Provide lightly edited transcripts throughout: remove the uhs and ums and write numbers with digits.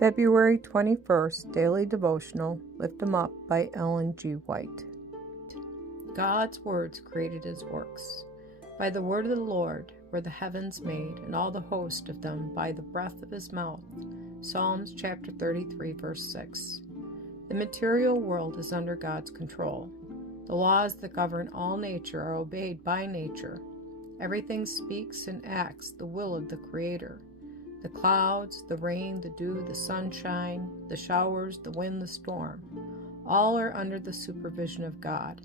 February 21st, Daily Devotional, Lift 'em Up by Ellen G. White. God's words created his works. By the word of the Lord were the heavens made, and all the host of them by the breath of his mouth. Psalms chapter 33, verse 6. The material world is under God's control. The laws that govern all nature are obeyed by nature. Everything speaks and acts the will of the Creator. The clouds, the rain, the dew, the sunshine, the showers, the wind, the storm, all are under the supervision of God,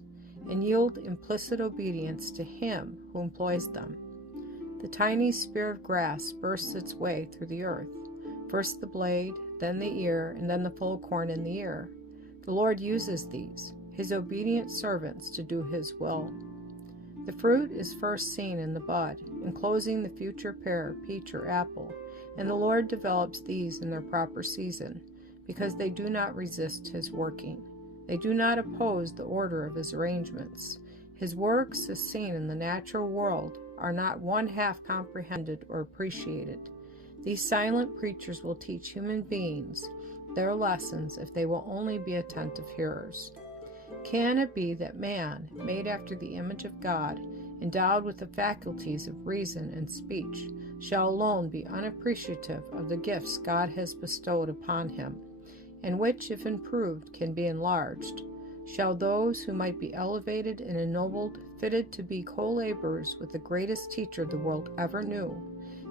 and yield implicit obedience to Him who employs them. The tiny spear of grass bursts its way through the earth, first the blade, then the ear, and then the full corn in the ear. The Lord uses these, His obedient servants, to do His will. The fruit is first seen in the bud, enclosing the future pear, peach, or apple, and the Lord develops these in their proper season, because they do not resist His working. They do not oppose the order of His arrangements. His works, as seen in the natural world, are not one half comprehended or appreciated. These silent preachers will teach human beings their lessons if they will only be attentive hearers. Can it be that man, made after the image of God, endowed with the faculties of reason and speech, shall alone be unappreciative of the gifts God has bestowed upon him, and which, if improved, can be enlarged? Shall those who might be elevated and ennobled, fitted to be co-laborers with the greatest teacher the world ever knew,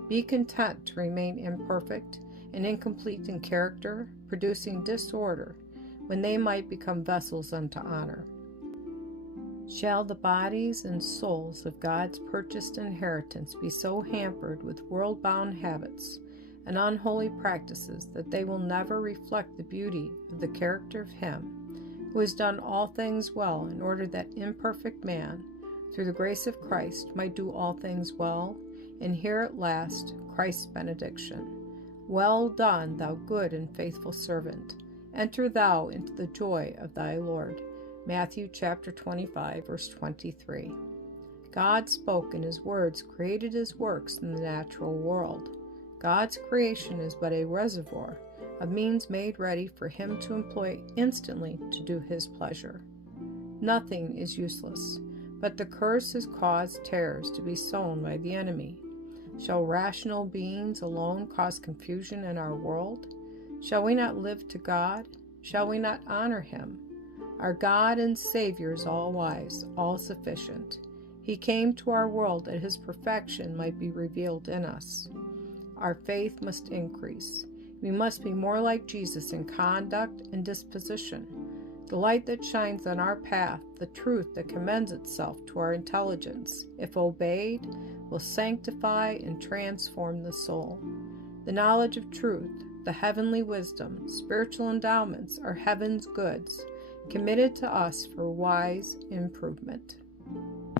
be content to remain imperfect and incomplete in character, producing disorder, when they might become vessels unto honor? Shall the bodies and souls of God's purchased inheritance be so hampered with world-bound habits and unholy practices that they will never reflect the beauty of the character of Him who has done all things well, in order that imperfect man, through the grace of Christ, might do all things well, and hear at last Christ's benediction? Well done, thou good and faithful servant. Enter thou into the joy of thy Lord. Matthew chapter 25, verse 23. God spoke, and His words created His works in the natural world. God's creation is but a reservoir, a means made ready for Him to employ instantly to do His pleasure. Nothing is useless, but the curse has caused tares to be sown by the enemy. Shall rational beings alone cause confusion in our world? Shall we not live to God? Shall we not honor Him? Our God and Savior is all-wise, all-sufficient. He came to our world that His perfection might be revealed in us. Our faith must increase. We must be more like Jesus in conduct and disposition. The light that shines on our path, the truth that commends itself to our intelligence, if obeyed, will sanctify and transform the soul. The knowledge of truth, the heavenly wisdom, spiritual endowments are heaven's goods, committed to us for wise improvement.